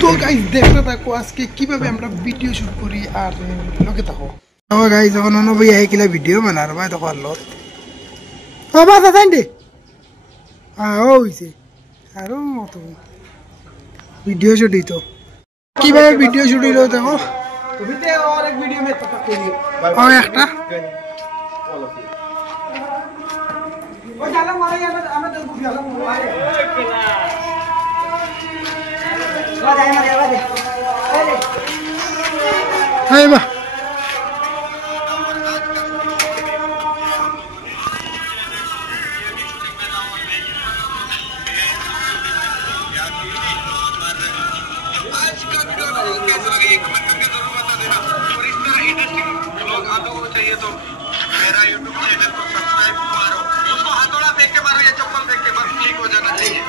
তো গাইস দেখতে থাকো আজকে কিভাবে আমরা ভিডিও শুট করি আর লোকে থাকো। ও গাইস যখন অন্য ভাই আইকিলা ভিডিও বানার ভাই দেখো আল্লাহ ও বাস আছেন দে ও হইছে আর মত ভিডিও শুট হইতো কিভাবে ভিডিও শুট হইলো দেখো ভিডিও और एक वीडियो में तक के लिए ও একটা ও জালা মারা আমরা তো বুঝি আলাম মারে Hai ba. चाहिए तो मेरा YouTube चैनल को सब्सक्राइब मारो, उसको हाथोड़ा फेंक के मारो या चप्पल फेंक के बस क्लिक हो जाना चाहिए।